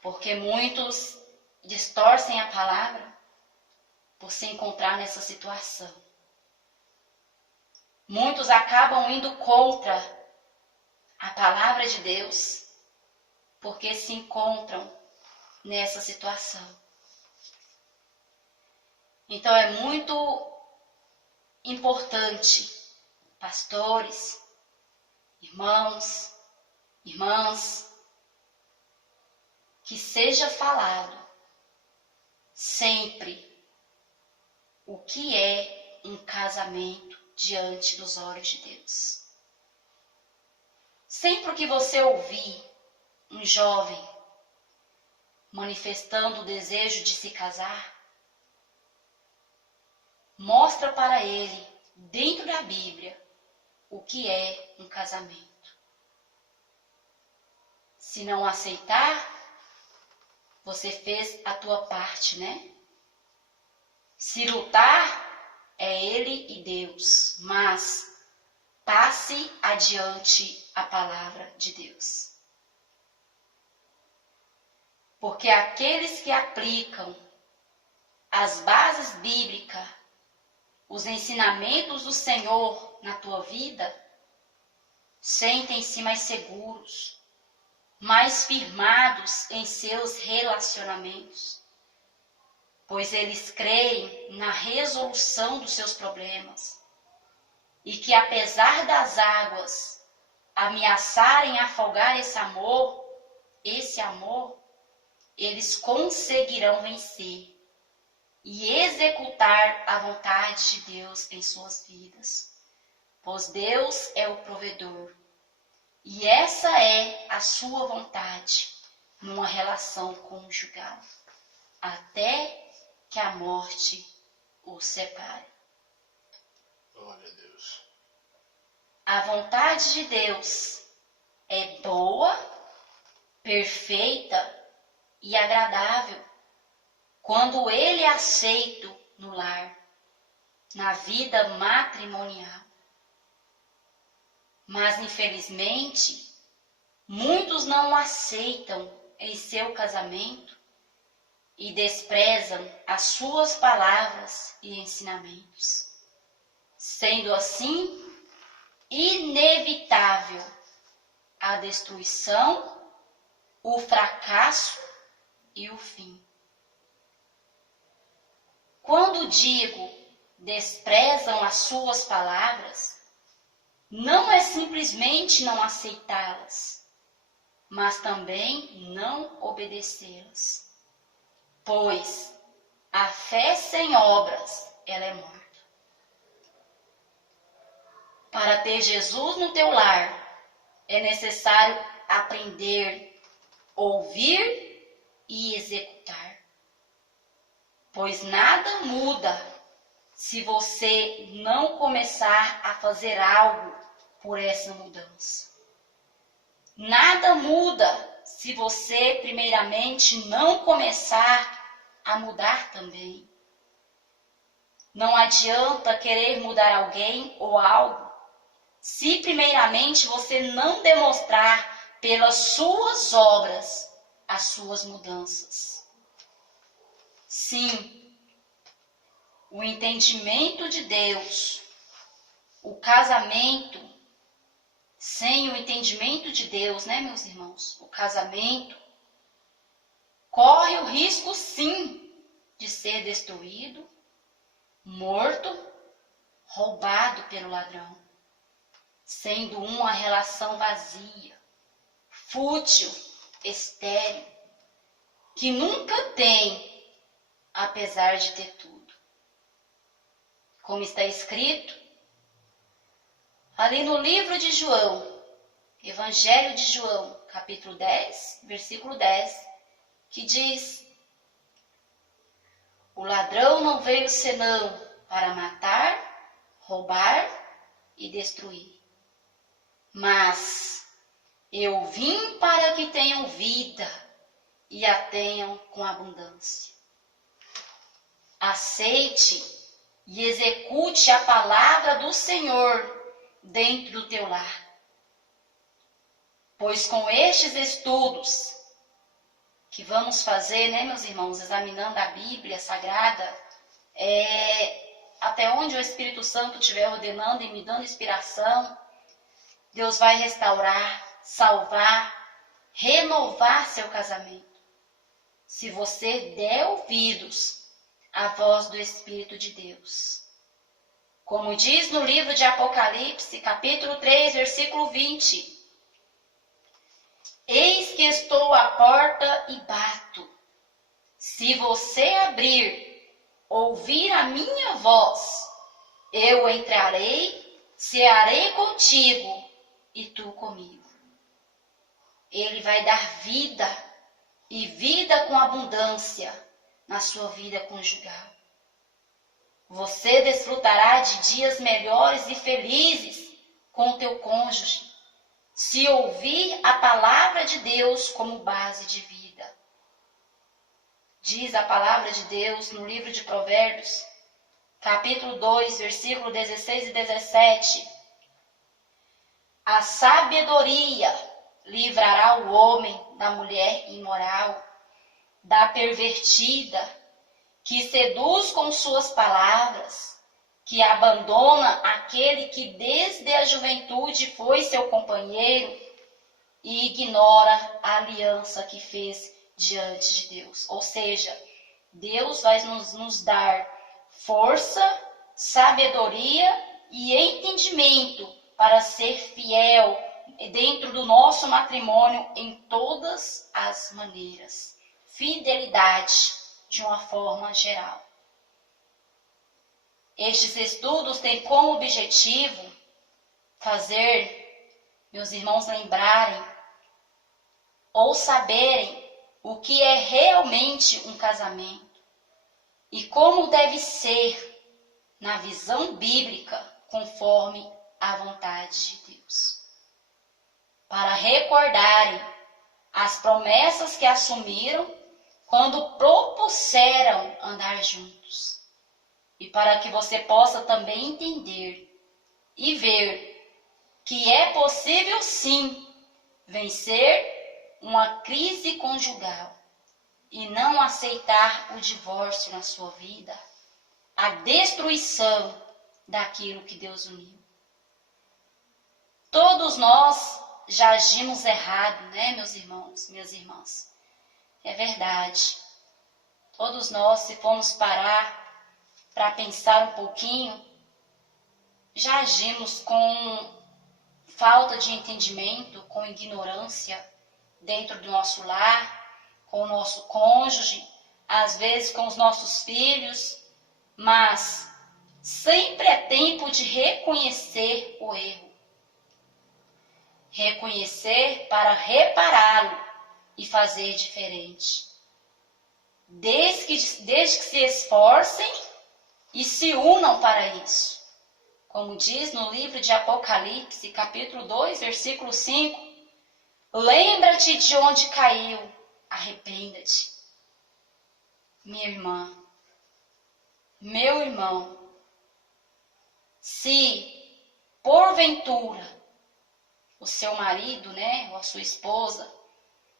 Porque muitos distorcem a palavra por se encontrar nessa situação. Muitos acabam indo contra a palavra de Deus porque se encontram nessa situação. Então é muito importante, pastores, irmãos, irmãs, que seja falado sempre o que é um casamento diante dos olhos de Deus. Sempre que você ouvir um jovem manifestando o desejo de se casar, mostra para ele, dentro da Bíblia, o que é um casamento. Se não aceitar, você fez a tua parte, né? Se lutar, é ele e Deus, mas passe adiante a palavra de Deus. Porque aqueles que aplicam as bases bíblicas, os ensinamentos do Senhor na tua vida, sentem-se mais seguros, mais firmados em seus relacionamentos, pois eles creem na resolução dos seus problemas e que apesar das águas ameaçarem afogar esse amor, eles conseguirão vencer e executar a vontade de Deus em suas vidas, pois Deus é o provedor. E essa é a sua vontade numa relação conjugal, até que a morte os separe. Glória a Deus. A vontade de Deus é boa, perfeita e agradável quando ele é aceito no lar, na vida matrimonial. Mas, infelizmente, muitos não o aceitam em seu casamento e desprezam as suas palavras e ensinamentos. sendo assim inevitável a destruição, o fracasso e o fim. Quando digo desprezam as suas palavras, não é simplesmente não aceitá-las, mas também não obedecê-las. Pois a fé sem obras, ela é morta. Para ter Jesus no teu lar, é necessário aprender, ouvir e executar. Pois nada muda se você não começar a fazer algo por essa mudança. Nada muda se você, primeiramente, não começar a mudar também. Não adianta querer mudar alguém ou algo se, primeiramente, você não demonstrar pelas suas obras as suas mudanças. Sim, o entendimento de Deus, o casamento, sem o entendimento de Deus, né, meus irmãos? O casamento corre o risco, sim, de ser destruído, morto, roubado pelo ladrão, sendo uma relação vazia, fútil, estéril, que nunca tem, apesar de ter tudo. Como está escrito ali no livro de João, Evangelho de João, capítulo 10, versículo 10, que diz: o ladrão não veio senão para matar, roubar e destruir. Mas eu vim para que tenham vida e a tenham com abundância. Aceite e execute a palavra do Senhor dentro do teu lar. Pois com estes estudos que vamos fazer, né, meus irmãos, examinando a Bíblia Sagrada, até onde o Espírito Santo estiver ordenando e me dando inspiração, Deus vai restaurar, salvar, renovar seu casamento. Se você der ouvidos à voz do Espírito de Deus. Como diz no livro de Apocalipse, capítulo 3, versículo 20. Eis que estou à porta e bato. Se você abrir, ouvir a minha voz, eu entrarei, cearei contigo e tu comigo. Ele vai dar vida, e vida com abundância, na sua vida conjugal. Você desfrutará de dias melhores e felizes com o teu cônjuge, se ouvir a palavra de Deus como base de vida. Diz a palavra de Deus no livro de Provérbios, capítulo 2, versículo 16 e 17. A sabedoria livrará o homem da mulher imoral, da pervertida, que seduz com suas palavras, que abandona aquele que desde a juventude foi seu companheiro e ignora a aliança que fez diante de Deus. Ou seja, Deus vai nos dar força, sabedoria e entendimento para ser fiel dentro do nosso matrimônio em todas as maneiras. Fidelidade de uma forma geral. Estes estudos têm como objetivo fazer meus irmãos lembrarem ou saberem o que é realmente um casamento e como deve ser na visão bíblica conforme a vontade de Deus. Para recordarem as promessas que assumiram quando propuseram andar juntos. E para que você possa também entender e ver que é possível sim vencer uma crise conjugal e não aceitar o divórcio na sua vida, a destruição daquilo que Deus uniu. Todos nós já agimos errado, né, meus irmãos, minhas irmãs? É verdade. Todos nós, se formos parar para pensar um pouquinho, já agimos com falta de entendimento, com ignorância dentro do nosso lar, com o nosso cônjuge, às vezes com os nossos filhos, mas sempre é tempo de reconhecer o erro. Reconhecer para repará-lo e fazer diferente. Desde que se esforcem e se unam para isso. Como diz no livro de Apocalipse, capítulo 2, versículo 5, lembra-te de onde caiu, arrependa-te. Minha irmã, meu irmão, se porventura o seu marido, né, ou a sua esposa,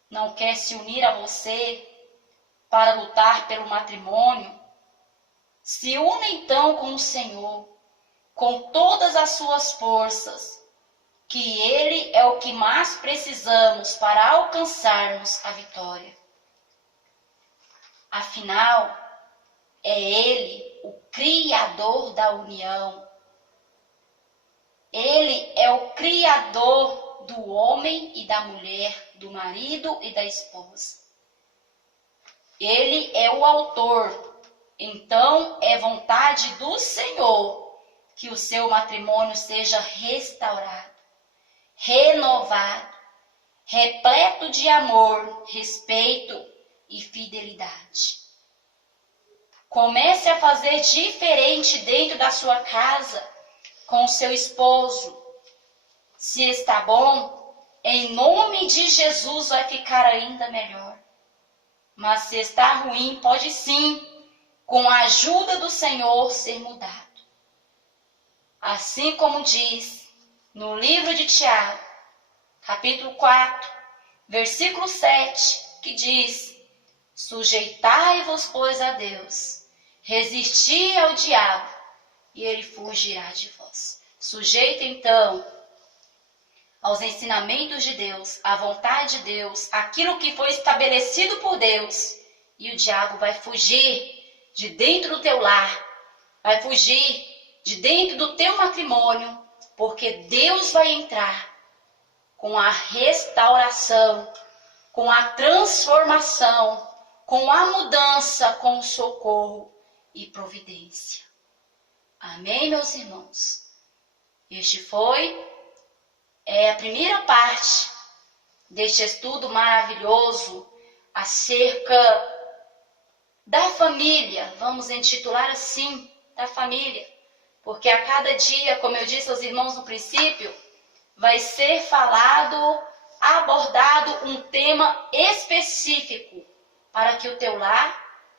não quer se unir a você para lutar pelo matrimônio, se una então com o Senhor, com todas as suas forças, que Ele é o que mais precisamos para alcançarmos a vitória. Afinal, é Ele o Criador da união. Ele é o Criador do homem e da mulher, do marido e da esposa. Ele é o autor. Então, é vontade do Senhor que o seu matrimônio seja restaurado, renovado, repleto de amor, respeito e fidelidade. Comece a fazer diferente dentro da sua casa, com o seu esposo. Se está bom, em nome de Jesus vai ficar ainda melhor. Mas se está ruim, pode sim, com a ajuda do Senhor, ser mudado. Assim como diz no livro de Tiago, capítulo 4, versículo 7, que diz: sujeitai-vos, pois, a Deus, resisti ao diabo, e ele fugirá de vós. Sujeita, então, aos ensinamentos de Deus, à vontade de Deus, aquilo que foi estabelecido por Deus, e o diabo vai fugir de dentro do teu lar, vai fugir de dentro do teu matrimônio, porque Deus vai entrar com a restauração, com a transformação, com a mudança, com o socorro e providência. Amém, meus irmãos? Este foi a primeira parte deste estudo maravilhoso acerca da família. Vamos intitular assim, da família. Porque a cada dia, como eu disse aos irmãos no princípio, vai ser falado, abordado um tema específico para que o teu lar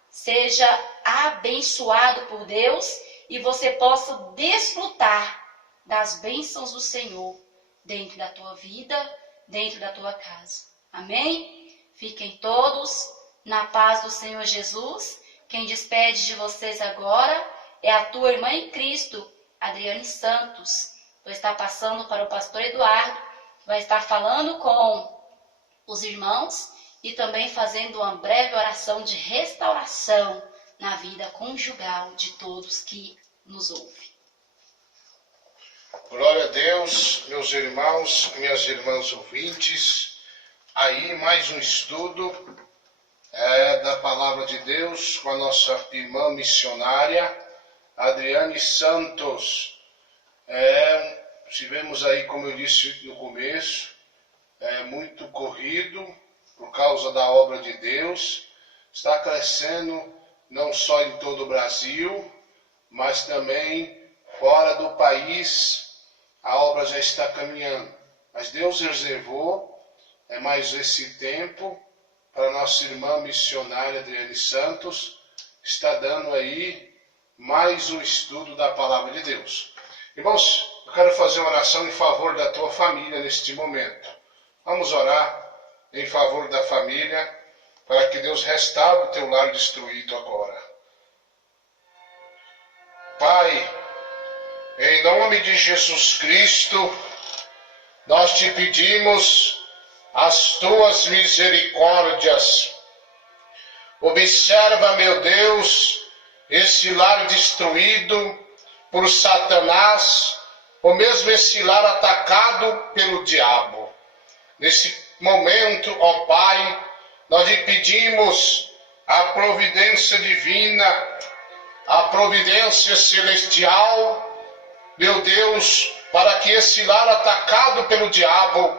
seja abençoado por Deus e você possa desfrutar das bênçãos do Senhor dentro da tua vida, dentro da tua casa. Amém? Fiquem todos na paz do Senhor Jesus. Quem despede de vocês agora é a tua irmã em Cristo, Adriane Santos. Vou estar passando para o pastor Eduardo, que vai estar falando com os irmãos e também fazendo uma breve oração de restauração na vida conjugal de todos que nos ouvem. Glória a Deus, meus irmãos, minhas irmãs ouvintes. Aí mais um estudo da Palavra de Deus com a nossa irmã missionária, Adriane Santos. Tivemos aí, como eu disse no começo, muito corrido por causa da obra de Deus. Está crescendo não só em todo o Brasil, mas também fora do país. A obra já está caminhando. Mas Deus reservou mais esse tempo para nossa irmã missionária Adriane Santos. Está dando aí mais um estudo da Palavra de Deus. Irmãos, eu quero fazer uma oração em favor da tua família neste momento. Vamos orar em favor da família, para que Deus restaure o teu lar destruído agora. Pai, Em nome de Jesus Cristo, nós te pedimos as tuas misericórdias. Observa, meu Deus, esse lar destruído por Satanás, ou mesmo esse lar atacado pelo diabo. Nesse momento, ó Pai, nós lhe pedimos a providência divina, a providência celestial, meu Deus, para que esse lar atacado pelo diabo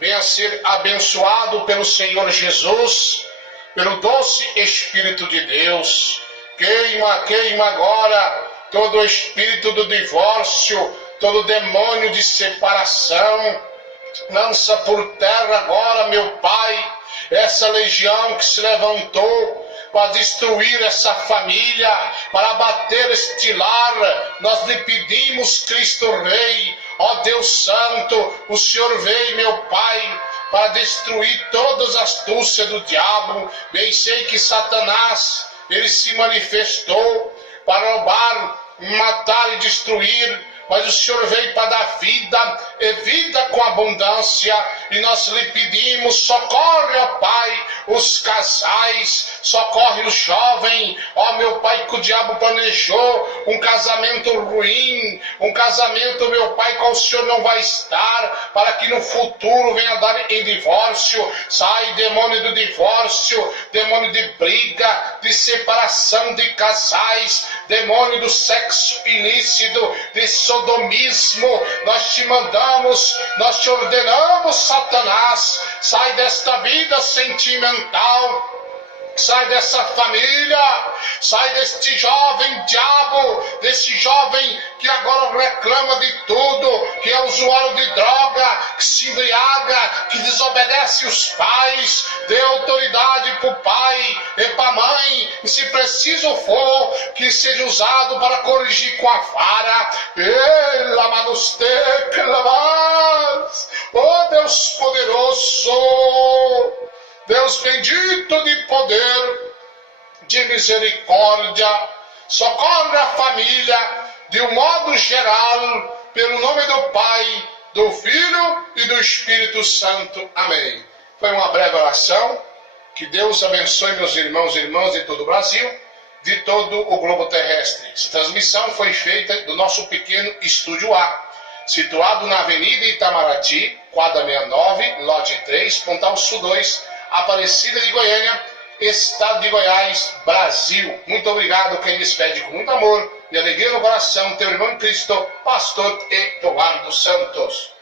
venha a ser abençoado pelo Senhor Jesus, pelo doce Espírito de Deus. Queima agora todo o espírito do divórcio, todo demônio de separação. Lança por terra agora, meu Pai, essa legião que se levantou para destruir essa família, para abater este lar. Nós lhe pedimos, Cristo Rei, ó Deus Santo, o Senhor veio, meu Pai, para destruir todas as astúcias do diabo. Bem sei que Satanás, ele se manifestou para roubar, matar e destruir, mas o Senhor veio para dar vida, e vida com abundância, e nós lhe pedimos, socorre, ó Pai, os casais, socorre o jovem, ó meu Pai, que o diabo planejou um casamento ruim, um casamento, meu Pai, qual o Senhor não vai estar, para que no futuro venha dar em divórcio. Sai, demônio do divórcio, demônio de briga, de separação de casais, demônio do sexo ilícito, de sodomismo. Nós te mandamos, nós te ordenamos, Satanás, sai desta vida sentimental, sai dessa família, sai deste jovem diabo, desse jovem que agora reclama de tudo, que é usuário de droga, que se embriaga, que desobedece os pais. Dê autoridade para o pai e para a mãe, e se preciso for, que seja usado para corrigir com a vara. Oh Deus poderoso, Deus bendito de poder, de misericórdia, socorre a família de um modo geral, pelo nome do Pai, do Filho e do Espírito Santo. Amém. Foi uma breve oração. Que Deus abençoe meus irmãos e irmãs de todo o Brasil, de todo o globo terrestre. Essa transmissão foi feita do nosso pequeno Estúdio A, situado na Avenida Itamaraty, quadra 69, lote 3, Pontal Sul 2, Aparecida de Goiânia, Estado de Goiás, Brasil. Muito obrigado, quem despede com muito amor e alegria no coração, teu irmão em Cristo, Pastor Eduardo Santos.